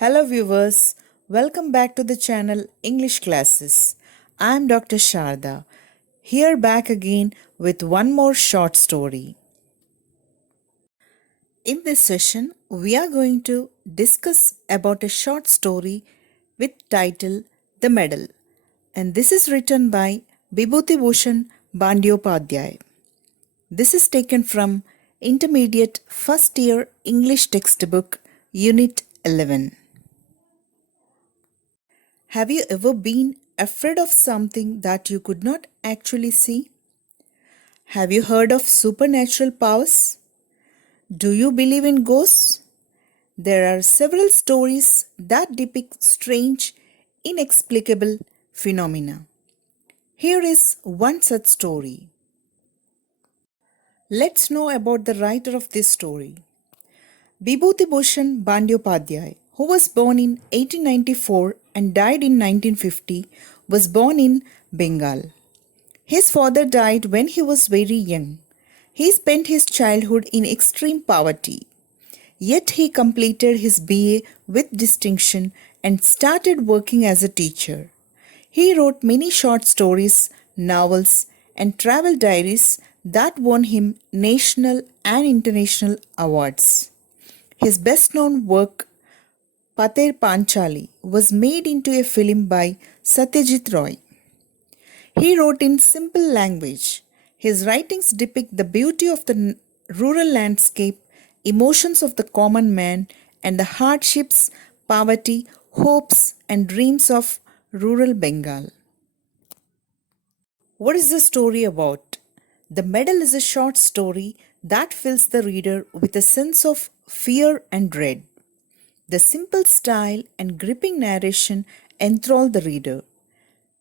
Hello viewers, welcome back to the channel English Classes. I am Dr. Sharada, here back again with one more short story. In this session, we are going to discuss about a short story with title The Medal, and this is written by Bibhuti Bhushan Bandyopadhyay. This is taken from Intermediate First Year English Textbook, Unit-11. Have you ever been afraid of something that you could not actually see? Have you heard of supernatural powers? Do you believe in ghosts? There are several stories that depict strange, inexplicable phenomena. Here is one such story. Let's know about the writer of this story. Bibhuti Bhushan Bandyopadhyay, who was born in 1894 and died in 1950, was born in Bengal. His father died when he was very young. He spent his childhood in extreme poverty. Yet he completed his BA with distinction and started working as a teacher. He wrote many short stories, novels, and travel diaries that won him national and international awards. His best-known work, Pater Panchali, was made into a film by Satyajit Roy. He wrote in simple language. His writings depict the beauty of the rural landscape, emotions of the common man, and the hardships, poverty, hopes, and dreams of rural Bengal. What is the story about? The Medal is a short story that fills the reader with a sense of fear and dread. The simple style and gripping narration enthrall the reader.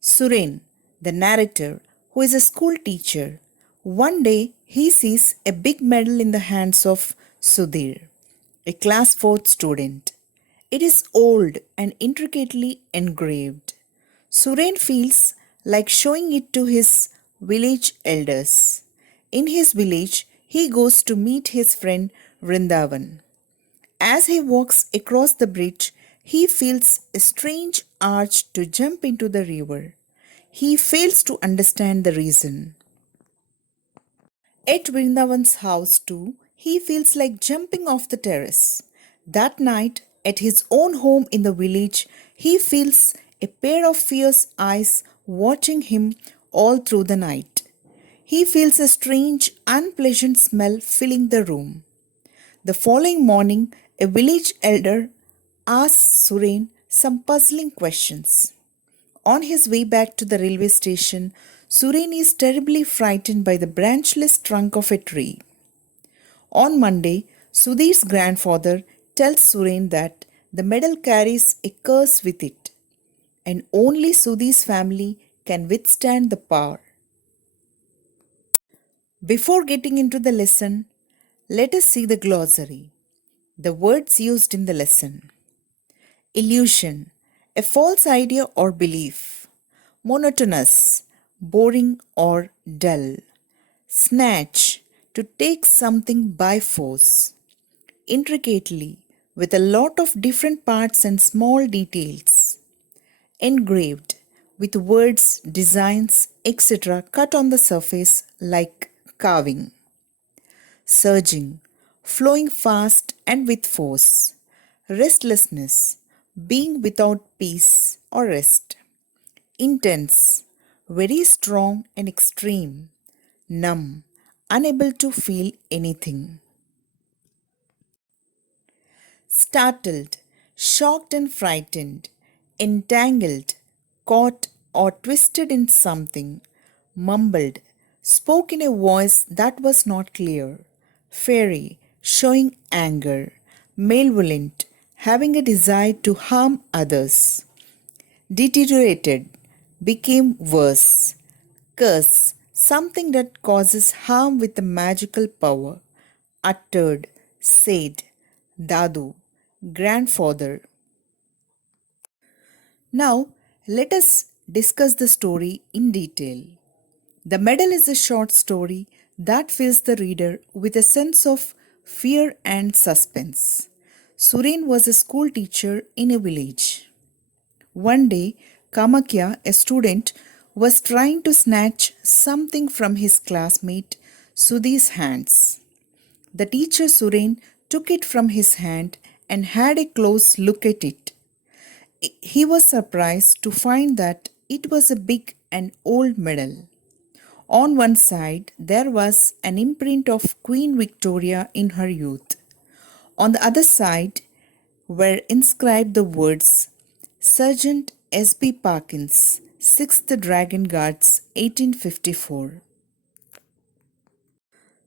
Suren, the narrator, who is a school teacher, one day he sees a big medal in the hands of Sudhir, a class 4th student. It is old and intricately engraved. Suren feels like showing it to his village elders. In his village, he goes to meet his friend Vrindavan. As he walks across the bridge, he feels a strange urge to jump into the river. He fails to understand the reason. At Vrindavan's house too, he feels like jumping off the terrace. That night, at his own home in the village, he feels a pair of fierce eyes watching him all through the night. He feels a strange, unpleasant smell filling the room. The following morning, a village elder asks Suren some puzzling questions. On his way back to the railway station, Suren is terribly frightened by the branchless trunk of a tree. On Monday, Sudhir's grandfather tells Suren that the medal carries a curse with it, and only Sudhir's family can withstand the power. Before getting into the lesson, let us see the glossary. The words used in the lesson. Illusion, a false idea or belief. Monotonous, boring or dull. Snatch, to take something by force. Intricately, with a lot of different parts and small details. Engraved, with words, designs, etc. cut on the surface like carving. Surging, flowing fast and with force. Restlessness, being without peace or rest. Intense, very strong and extreme. Numb, unable to feel anything. Startled, shocked and frightened. Entangled, caught or twisted in something. Mumbled, spoke in a voice that was not clear. Fairy, showing anger. Malevolent, having a desire to harm others. Deteriorated, became worse. Curse, something that causes harm with a magical power. Uttered, said. Dadu, grandfather. Now, let us discuss the story in detail. The Medal is a short story that fills the reader with a sense of fear and suspense. Suren was a school teacher in a village. One day, Kamakya, a student, was trying to snatch something from his classmate Sudhi's hands. The teacher Suren took it from his hand and had a close look at it. He was surprised to find that it was a big and old medal. On one side, there was an imprint of Queen Victoria in her youth. On the other side were inscribed the words Sergeant S.B. Parkins, 6th Dragon Guards, 1854.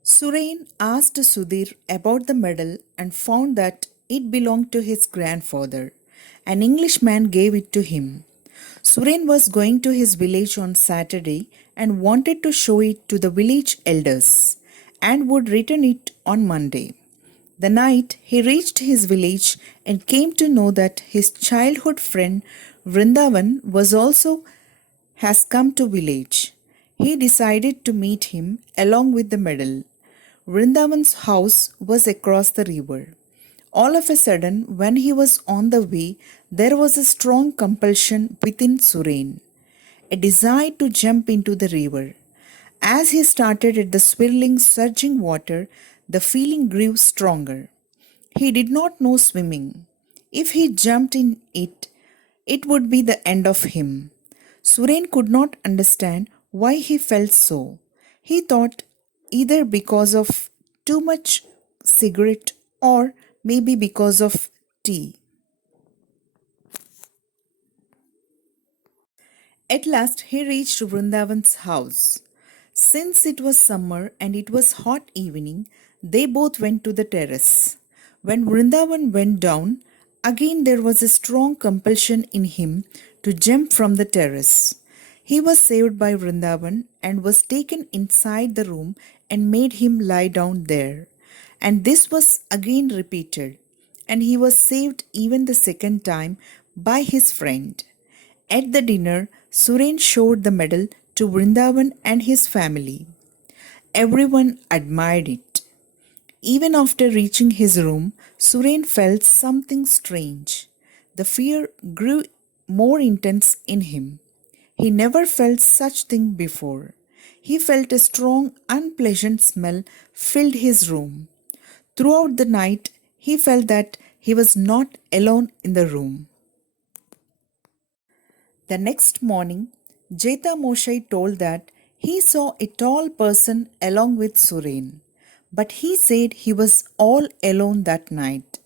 Suren asked Sudhir about the medal and found that it belonged to his grandfather. An Englishman gave it to him. Suren was going to his village on Saturday and wanted to show it to the village elders and would return it on Monday. The night he reached his village and came to know that his childhood friend Vrindavan was also has come to village. He decided to meet him along with the medal. Vrindavan's house was across the river. All of a sudden, when he was on the way, there was a strong compulsion within Suren, a desire to jump into the river. As he started at the swirling, surging water, the feeling grew stronger. He did not know swimming. If he jumped in it, it would be the end of him. Suren could not understand why he felt so. He thought either because of too much cigarette or maybe because of tea. At last he reached Vrindavan's house. Since it was summer and it was hot evening, they both went to the terrace. When Vrindavan went down, again there was a strong compulsion in him to jump from the terrace. He was saved by Vrindavan and was taken inside the room and made him lie down there. And this was again repeated, and he was saved even the second time by his friend. At the dinner, Suren showed the medal to Vrindavan and his family. Everyone admired it. Even after reaching his room, Suren felt something strange. The fear grew more intense in him. He never felt such thing before. He felt a strong, unpleasant smell filled his room. Throughout the night, he felt that he was not alone in the room. The next morning, Jeta Moshe told that he saw a tall person along with Suren, but he said he was all alone that night.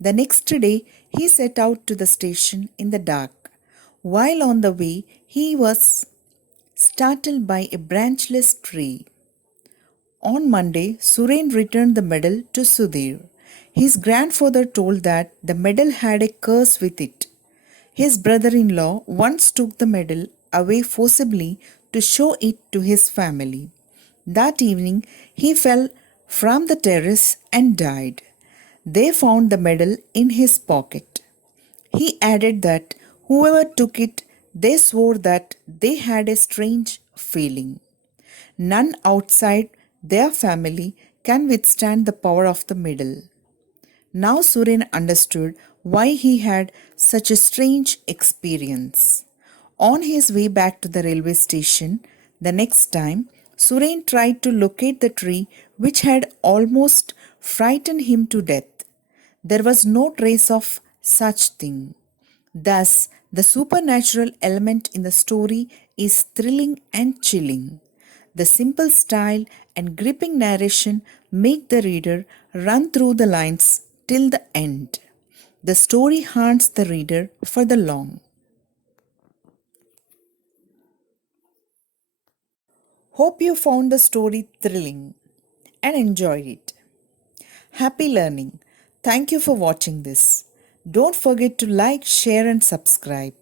The next day, he set out to the station in the dark. While on the way, he was startled by a branchless tree. On Monday, Suren returned the medal to Sudhir. His grandfather told that the medal had a curse with it. His brother-in-law once took the medal away forcibly to show it to his family. That evening, he fell from the terrace and died. They found the medal in his pocket. He added that whoever took it, they swore that they had a strange feeling. None outside their family can withstand the power of the medal. Now Suren understood why he had such a strange experience. On his way back to the railway station, the next time, Suren tried to locate the tree which had almost frightened him to death. There was no trace of such thing. Thus, the supernatural element in the story is thrilling and chilling. The simple style and gripping narration make the reader run through the lines till the end. The story haunts the reader for the long. Hope you found the story thrilling and enjoyed it. Happy learning. Thank you for watching this. Don't forget to like, share, and subscribe.